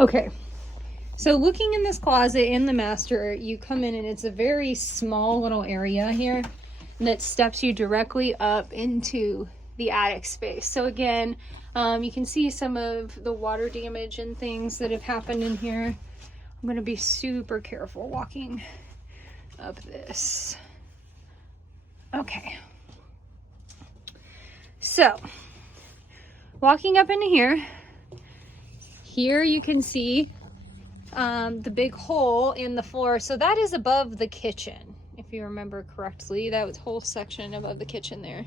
Okay, so looking in this closet in the master, you come in and it's a very small little area here that steps you directly up into the attic space. So again, you can see some of the water damage and things that have happened in here. I'm going to be super careful walking up this. Okay. So, walking up into here, you can see the big hole in the floor. So that is above the kitchen, if you remember correctly. That was whole section above the kitchen there.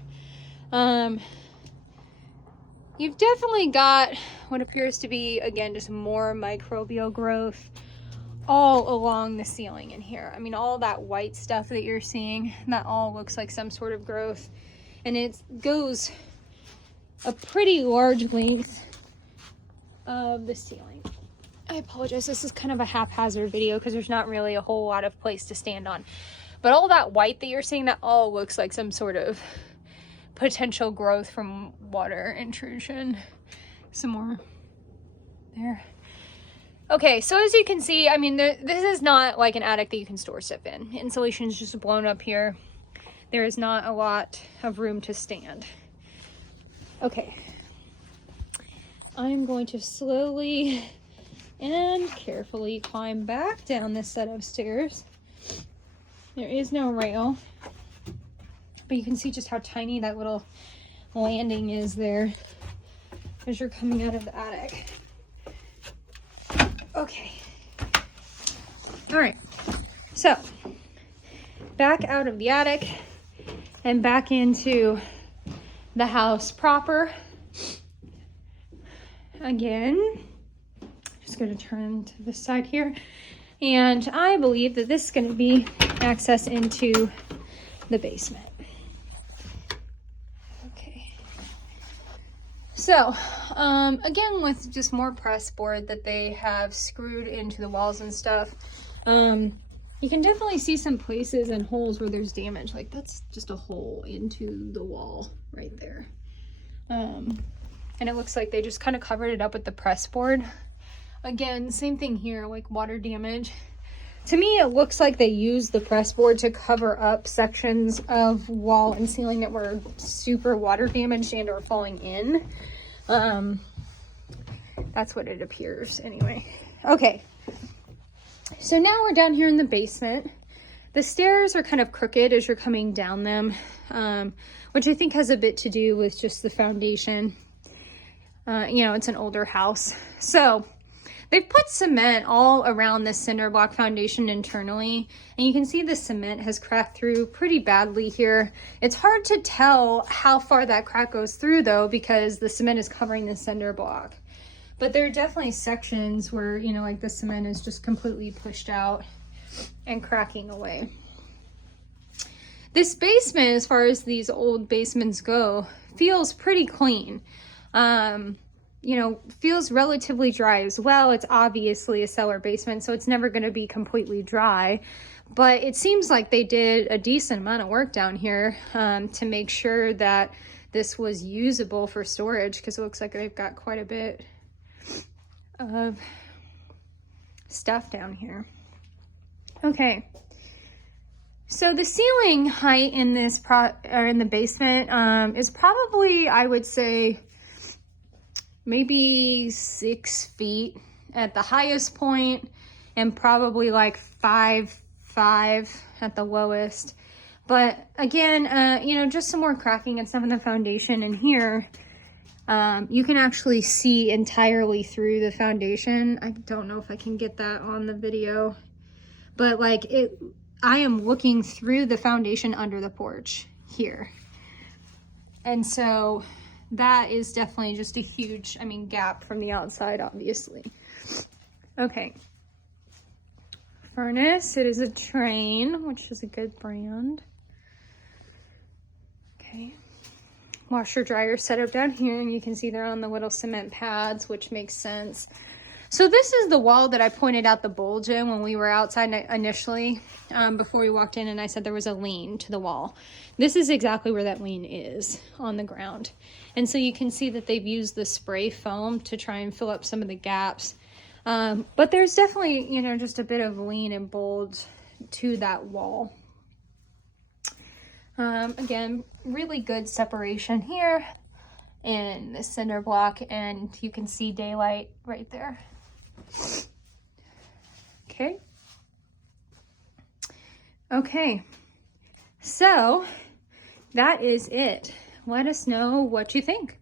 You've definitely got what appears to be, again, just more microbial growth all along the ceiling in here. I mean, all that white stuff that you're seeing, that all looks like some sort of growth. And it goes a pretty large length of the ceiling. I apologize, this is kind of a haphazard video because there's not really a whole lot of place to stand on. But all that white that you're seeing, that all looks like some sort of potential growth from water intrusion. Some more there. Okay, so as you can see, I mean, this is not like an attic that you can store stuff in. Insulation is just blown up here. There is not a lot of room to stand. Okay, I'm going to slowly and carefully climb back down this set of stairs. There is no rail, but you can see just how tiny that little landing is there as you're coming out of the attic. Okay. All right. So back out of the attic and back into the house proper. Again, just going to turn to this side here. And I believe that this is going to be access into the basement. So, again, with just more press board that they have screwed into the walls and stuff, you can definitely see some places and holes where there's damage. Like, that's just a hole into the wall right there. And it looks like they just kind of covered it up with the press board. Again, same thing here, like water damage. To me, it looks like they used the press board to cover up sections of wall and ceiling that were super water damaged and or falling in. That's what it appears anyway. Okay, so now we're down here in the basement. The stairs are kind of crooked as you're coming down them, which I think has a bit to do with just the foundation. You know, it's an older house. So they've put cement all around this cinder block foundation internally, and you can see the cement has cracked through pretty badly here. It's hard to tell how far that crack goes through though, because the cement is covering the cinder block. But there are definitely sections where, you know, like the cement is just completely pushed out and cracking away. This basement, as far as these old basements go, feels pretty clean. You know, feels relatively dry as well. It's obviously a cellar basement, so it's never going to be completely dry. But it seems like they did a decent amount of work down here to make sure that this was usable for storage, because it looks like they've got quite a bit of stuff down here. Okay. So the ceiling height in this in the basement is probably, I would say, maybe 6 feet at the highest point, and probably like 5'5" at the lowest. But again, you know, just some more cracking and stuff in the foundation. And here, you can actually see entirely through the foundation. I don't know if I can get that on the video, but like I am looking through the foundation under the porch here. And so that is definitely just a huge, I mean, gap from the outside, obviously. Okay. Furnace, it is a Trane, which is a good brand. Okay. Washer dryer setup down here, and you can see they're on the little cement pads, which makes sense. So this is the wall that I pointed out the bulge in when we were outside initially, before we walked in, and I said there was a lean to the wall. This is exactly where that lean is, on the ground. And so you can see that they've used the spray foam to try and fill up some of the gaps. But there's definitely, you know, just a bit of lean and bulge to that wall. Again, really good separation here in the cinder block, and you can see daylight right there. Okay. Okay. So that is it. Let us know what you think.